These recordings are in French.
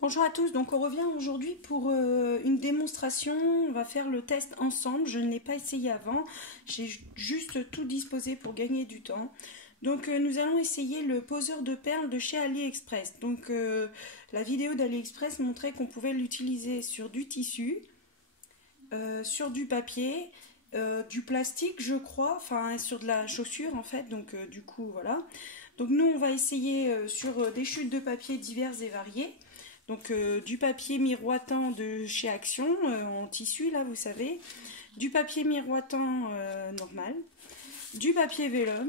Bonjour à tous, donc on revient aujourd'hui pour une démonstration, on va faire le test ensemble, je ne l'ai pas essayé avant, j'ai juste tout disposé pour gagner du temps. Donc nous allons essayer le poseur de perles de chez AliExpress. Donc la vidéo d'AliExpress montrait qu'on pouvait l'utiliser sur du tissu, sur du papier, du plastique je crois, enfin sur de la chaussure en fait, donc du coup voilà. Donc nous on va essayer sur des chutes de papier diverses et variées. Donc du papier miroitant de chez Action en tissu là vous savez, du papier miroitant normal, du papier vélum,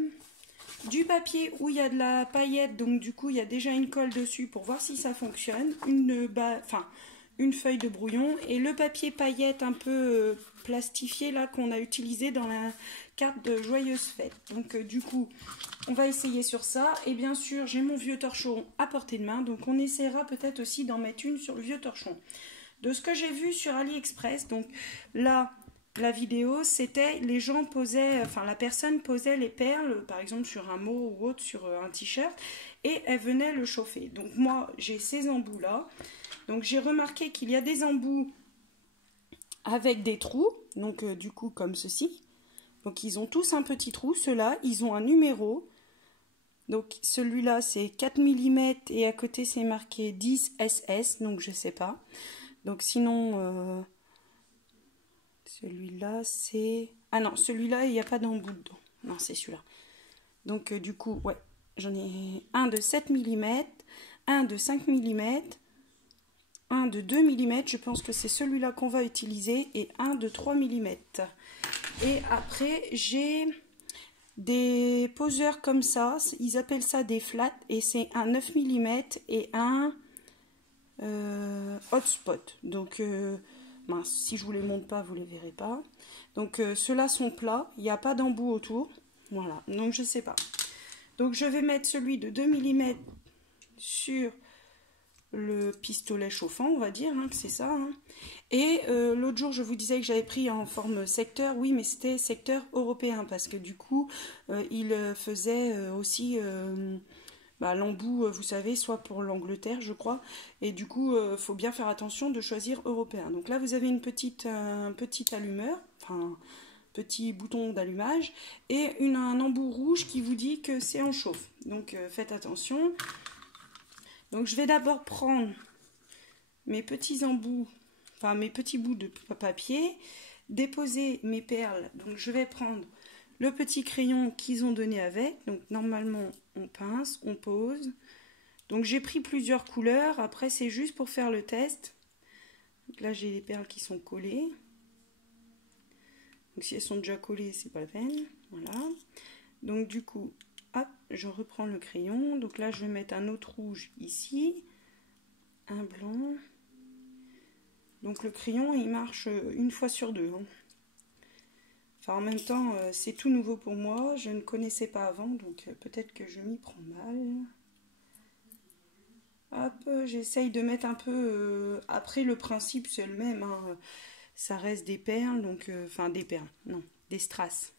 du papier où il y a de la paillette, donc du coup il y a déjà une colle dessus pour voir si ça fonctionne, une feuille de brouillon et le papier paillette un peu plastifié là qu'on a utilisé dans la carte de Joyeuse Fête. Donc du coup on va essayer sur ça et bien sûr j'ai mon vieux torchon à portée de main, donc on essaiera peut-être aussi d'en mettre une sur le vieux torchon. De ce que j'ai vu sur AliExpress, donc là la vidéo c'était les gens posaient, enfin la personne posait les perles par exemple sur un mot ou autre sur un t-shirt et elle venait le chauffer. Donc moi j'ai ces embouts là, donc j'ai remarqué qu'il y a des embouts avec des trous, donc du coup comme ceci. Donc ils ont tous un petit trou, ceux-là ils ont un numéro. Donc celui-là c'est 4 mm et à côté c'est marqué 10 SS, donc je sais pas. Donc sinon celui-là c'est... Ah non, celui-là il n'y a pas d'embout dedans. Non, c'est celui-là. Donc du coup, ouais, j'en ai un de 7 mm, un de 5 mm, un de 2 mm, je pense que c'est celui-là qu'on va utiliser, et un de 3 mm. Et après j'ai des poseurs comme ça, ils appellent ça des flats, et c'est un 9 mm et un hotspot. Donc mince, si je vous les montre pas vous les verrez pas. Donc ceux-là sont plats, il n'y a pas d'embout autour, voilà, donc je sais pas. Donc je vais mettre celui de 2 mm sur le pistolet chauffant, on va dire, hein, que c'est ça. Hein. Et l'autre jour, je vous disais que j'avais pris en forme secteur, oui, mais c'était secteur européen, parce que du coup, il faisait aussi l'embout, vous savez, soit pour l'Angleterre, je crois, et du coup, faut bien faire attention de choisir européen. Donc là, vous avez un petit allumeur, enfin, petit bouton d'allumage, et un embout rouge qui vous dit que c'est en chauffe. Donc faites attention. Donc je vais d'abord prendre mes petits embouts, enfin mes petits bouts de papier, déposer mes perles. Donc je vais prendre le petit crayon qu'ils ont donné avec. Donc normalement on pince, on pose. Donc j'ai pris plusieurs couleurs, après c'est juste pour faire le test. Donc là j'ai les perles qui sont collées. Donc si elles sont déjà collées, c'est pas la peine. Voilà. Donc du coup, hop, je reprends le crayon. Donc là, je vais mettre un autre rouge ici, un blanc. Donc le crayon, il marche une fois sur deux. Hein. Enfin, en même temps, c'est tout nouveau pour moi. Je ne connaissais pas avant, donc peut-être que je m'y prends mal. Hop, j'essaye de mettre un peu... après, le principe, c'est le même. Hein. Ça reste des perles, donc... Enfin, des perles, non, des strass.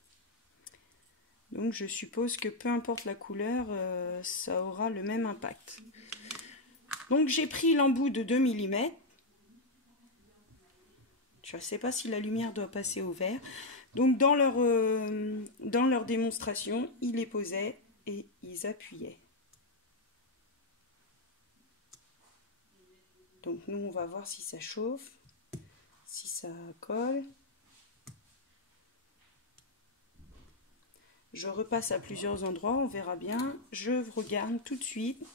Donc je suppose que peu importe la couleur, ça aura le même impact. Donc j'ai pris l'embout de 2 mm. Je ne sais pas si la lumière doit passer au vert. Donc dans leur démonstration, ils les posaient et ils appuyaient. Donc nous on va voir si ça chauffe, si ça colle. Je repasse à plusieurs endroits, on verra bien. Je regarde tout de suite.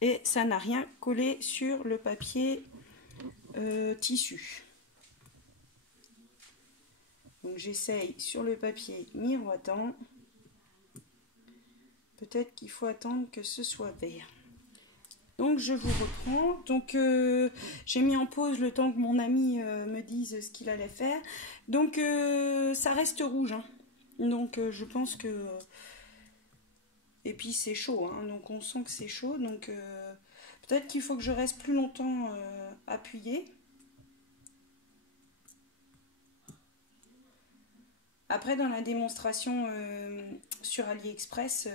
Et ça n'a rien collé sur le papier tissu. Donc j'essaye sur le papier miroitant. Peut-être qu'il faut attendre que ce soit vert. Donc je vous reprends. Donc j'ai mis en pause le temps que mon ami me dise ce qu'il allait faire. Donc ça reste rouge. Hein. Donc je pense que... Et puis c'est chaud, hein, donc on sent que c'est chaud. Donc peut-être qu'il faut que je reste plus longtemps appuyée. Après dans la démonstration sur AliExpress,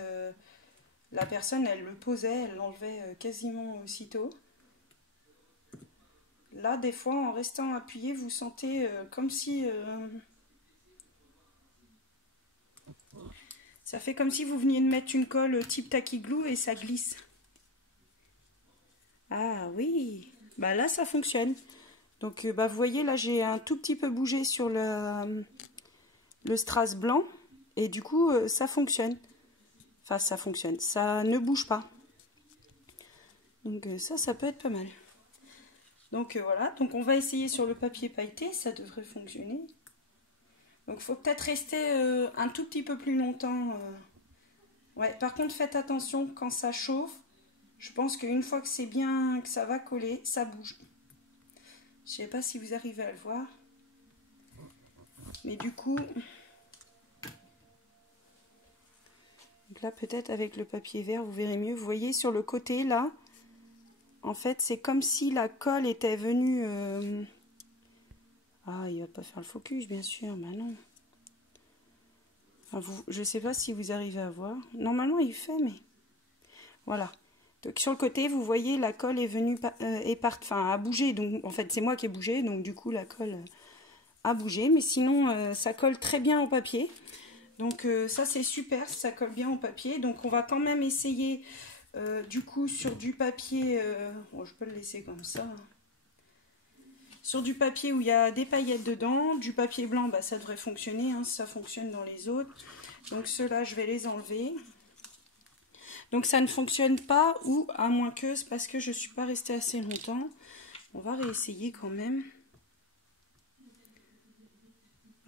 la personne elle le posait, elle l'enlevait quasiment aussitôt. Là, des fois, en restant appuyé, vous sentez comme si... ça fait comme si vous veniez de mettre une colle type Tacky Glue et ça glisse. Ah oui, bah là, ça fonctionne. Donc, bah, vous voyez, là, j'ai un tout petit peu bougé sur le strass blanc. Et du coup, ça fonctionne. Enfin, ça fonctionne. Ça ne bouge pas. Donc, ça peut être pas mal. Donc, voilà. Donc, on va essayer sur le papier pailleté. Ça devrait fonctionner. Donc, il faut peut-être rester un tout petit peu plus longtemps. Ouais, par contre, faites attention quand ça chauffe. Je pense qu'une fois que c'est bien, que ça va coller, ça bouge. Je ne sais pas si vous arrivez à le voir. Mais du coup... Donc là, peut-être avec le papier vert, vous verrez mieux. Vous voyez sur le côté, là, en fait, c'est comme si la colle était venue... Ah, il va pas faire le focus, bien sûr. Bah non. Enfin, je sais pas si vous arrivez à voir. Normalement, il fait, mais... Voilà. Donc sur le côté, vous voyez, la colle est venue... a bougé. Donc, en fait, c'est moi qui ai bougé. Donc, du coup, la colle a bougé. Mais sinon, ça colle très bien au papier. Donc ça c'est super, ça colle bien au papier. Donc on va quand même essayer du coup sur du papier, bon, je peux le laisser comme ça. Sur du papier où il y a des paillettes dedans, du papier blanc, bah, ça devrait fonctionner, hein, ça fonctionne dans les autres. Donc ceux-là je vais les enlever. Donc ça ne fonctionne pas, ou à moins que c'est parce que je ne suis pas restée assez longtemps. On va réessayer quand même.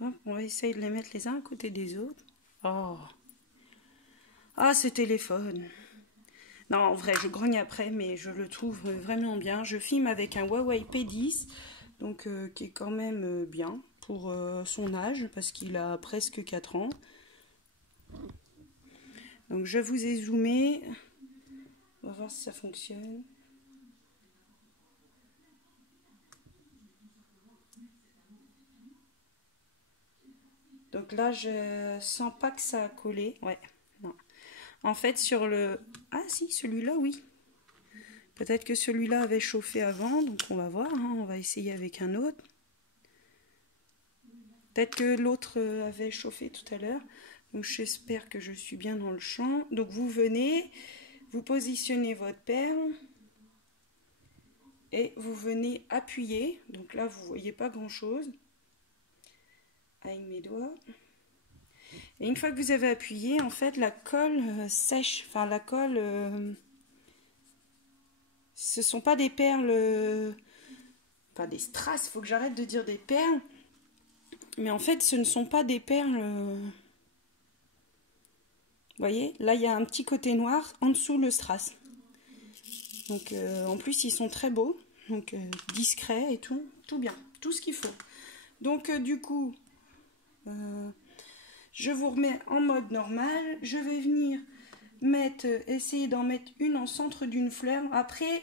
Hop, on va essayer de les mettre les uns à côté des autres. Oh. Ah, ce téléphone. Non, en vrai, je grogne après, mais je le trouve vraiment bien. Je filme avec un Huawei P10, donc qui est quand même bien pour son âge, parce qu'il a presque 4 ans. Donc je vous ai zoomé. On va voir si ça fonctionne. Donc là, je sens pas que ça a collé. Ouais, non. En fait, sur le... Ah si, celui-là, oui. Peut-être que celui-là avait chauffé avant, donc on va voir. Hein. On va essayer avec un autre. Peut-être que l'autre avait chauffé tout à l'heure. Donc j'espère que je suis bien dans le champ. Donc vous venez, vous positionnez votre perle. Et vous venez appuyer. Donc là, vous ne voyez pas grand-chose. Avec mes doigts. Et une fois que vous avez appuyé, en fait, la colle sèche. Enfin, la colle... ce ne sont pas des perles... Enfin, des strass. Il faut que j'arrête de dire des perles. Mais en fait, ce ne sont pas des perles... Vous voyez, là, il y a un petit côté noir en dessous le strass. Donc, en plus, ils sont très beaux. Donc, discrets et tout. Tout bien. Tout ce qu'il faut. Donc, du coup... je vous remets en mode normal. Je vais venir essayer d'en mettre une en centre d'une fleur. Après,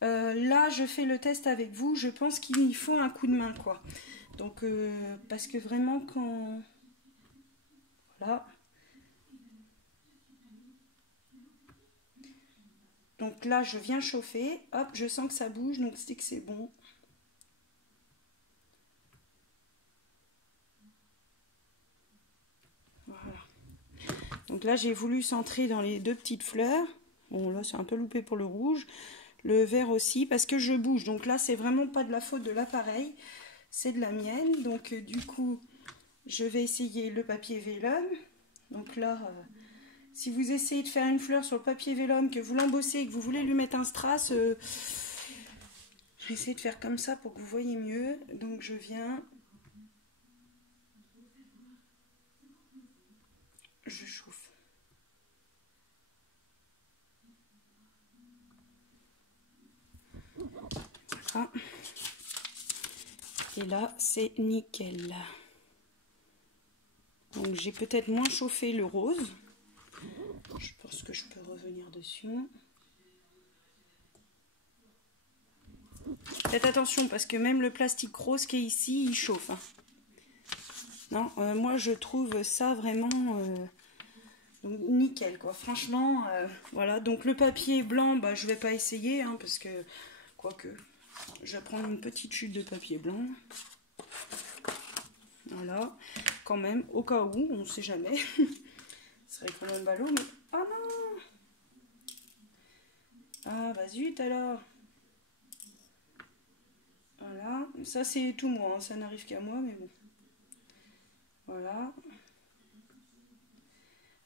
là, je fais le test avec vous. Je pense qu'il faut un coup de main, quoi. Donc, parce que vraiment, quand... Voilà. Donc là, je viens chauffer. Hop, je sens que ça bouge, donc c'est que c'est bon. Donc là, j'ai voulu centrer dans les deux petites fleurs. Bon, là, c'est un peu loupé pour le rouge. Le vert aussi, parce que je bouge. Donc là, c'est vraiment pas de la faute de l'appareil. C'est de la mienne. Donc, du coup, je vais essayer le papier vélum. Donc là, si vous essayez de faire une fleur sur le papier vélum, que vous l'embossez et que vous voulez lui mettre un strass, je vais essayer de faire comme ça pour que vous voyez mieux. Donc, je viens... Je chauffe. Voilà. Et là, c'est nickel. Donc, j'ai peut-être moins chauffé le rose. Je pense que je peux revenir dessus. Faites attention parce que même le plastique rose qui est ici, il chauffe. Hein. Non, moi je trouve ça vraiment nickel quoi. Franchement, voilà. Donc le papier blanc, bah, je vais pas essayer hein, parce que quoique, je vais prendre une petite chute de papier blanc. Voilà, quand même, au cas où, on ne sait jamais. Ce serait quand même ballot, mais... Ah non! Ah bah zut alors! Voilà, ça c'est tout moi, hein. Ça n'arrive qu'à moi, mais bon. Voilà.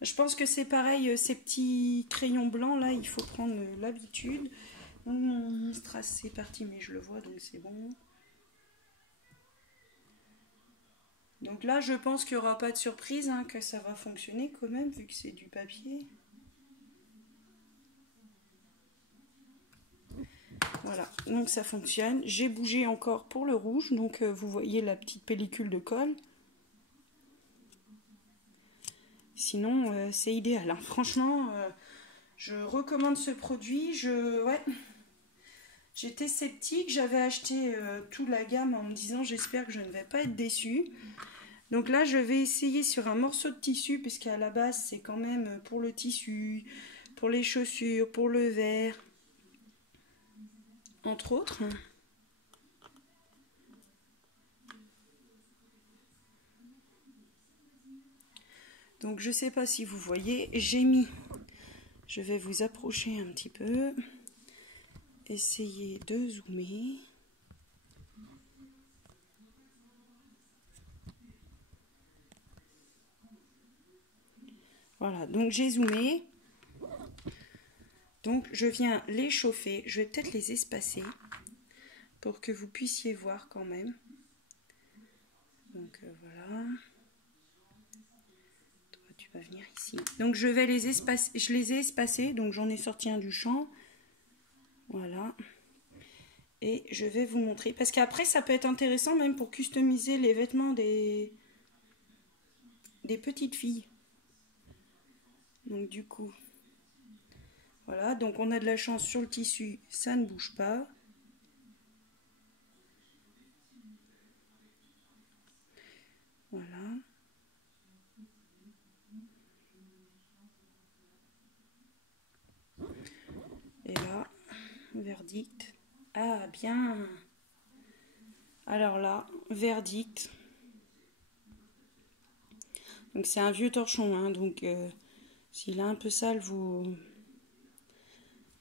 Je pense que c'est pareil, ces petits crayons blancs là, il faut prendre l'habitude. Mon strass c'est parti, mais je le vois donc c'est bon. Donc là je pense qu'il n'y aura pas de surprise, hein, que ça va fonctionner quand même vu que c'est du papier. Voilà, donc ça fonctionne. J'ai bougé encore pour le rouge, donc vous voyez la petite pellicule de colle. Sinon, c'est idéal, hein. Franchement, je recommande ce produit. J'étais sceptique, j'avais acheté toute la gamme en me disant j'espère que je ne vais pas être déçue. Donc là, je vais essayer sur un morceau de tissu, puisqu'à la base, c'est quand même pour le tissu, pour les chaussures, pour le verre, entre autres. Donc je sais pas si vous voyez, j'ai mis, je vais vous approcher un petit peu, essayer de zoomer. Voilà, donc j'ai zoomé. Donc je viens les chauffer, je vais peut-être les espacer pour que vous puissiez voir quand même. Donc voilà. Tu vas venir ici. Donc je vais les espacer, je les ai espacés, donc j'en ai sorti un du champ. Voilà. Et je vais vous montrer, parce qu'après ça peut être intéressant même pour customiser les vêtements des petites filles. Donc du coup, voilà, donc on a de la chance sur le tissu, ça ne bouge pas. Voilà. Et là, verdict. Ah, bien. Alors là, verdict. Donc c'est un vieux torchon, hein, donc s'il est un peu sale, vous...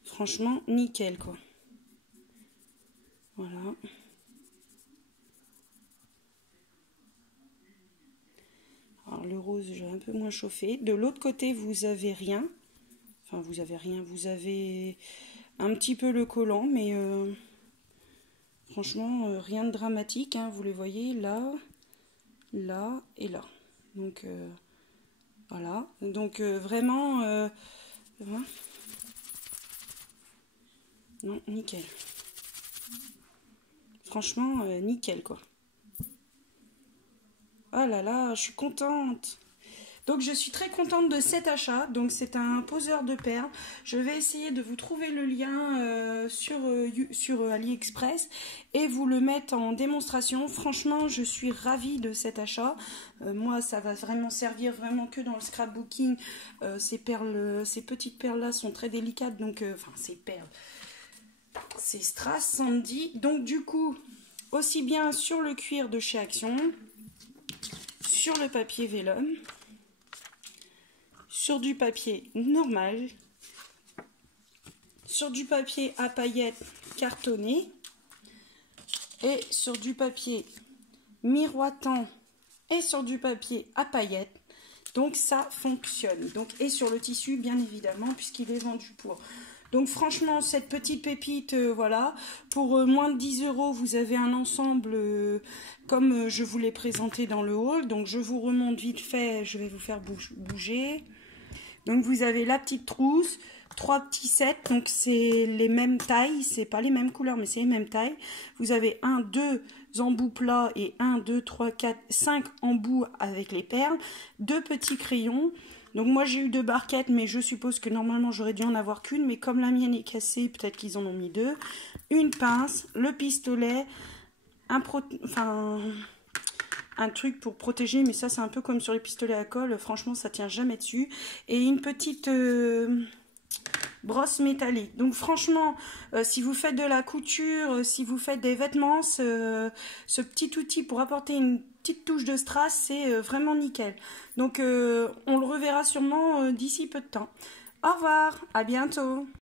Franchement, nickel, quoi. Voilà. Alors le rose, j'ai un peu moins chauffé. De l'autre côté, vous avez rien. Enfin, vous avez rien. Vous avez un petit peu le collant, mais franchement, rien de dramatique, hein. Vous les voyez là, là et là. Donc, voilà. Donc, vraiment... voilà. Non, nickel. Franchement, nickel, quoi. Ah là là, je suis contente. Donc je suis très contente de cet achat. Donc c'est un poseur de perles. Je vais essayer de vous trouver le lien sur AliExpress et vous le mettre en démonstration. Franchement, je suis ravie de cet achat. Moi, ça va vraiment servir vraiment que dans le scrapbooking. Ces perles, ces petites perles là sont très délicates. Donc, enfin ces perles, ces strass Sandy. Donc du coup, aussi bien sur le cuir de chez Action, sur le papier vélum, sur du papier normal, sur du papier à paillettes cartonné et sur du papier miroitant et sur du papier à paillettes. Donc ça fonctionne. Donc, et sur le tissu bien évidemment puisqu'il est vendu pour. Donc franchement cette petite pépite, voilà, pour moins de 10 €, vous avez un ensemble comme je vous l'ai présenté dans le haul. Donc je vous remonte vite fait, je vais vous faire bouger. Donc vous avez la petite trousse, 3 petits sets, donc c'est les mêmes tailles, c'est pas les mêmes couleurs mais c'est les mêmes tailles. Vous avez 1, 2 embouts plats et 1, 2, 3, 4, 5 embouts avec les perles, 2 petits crayons. Donc moi j'ai eu 2 barquettes, mais je suppose que normalement j'aurais dû en avoir qu'une, mais comme la mienne est cassée, peut-être qu'ils en ont mis 2. Une pince, le pistolet, un truc pour protéger, mais ça c'est un peu comme sur les pistolets à colle, franchement ça tient jamais dessus. Et une petite brosse métallique. Donc franchement, si vous faites de la couture, si vous faites des vêtements, ce petit outil pour apporter une petite touche de strass, c'est vraiment nickel. Donc on le reverra sûrement d'ici peu de temps. Au revoir, à bientôt.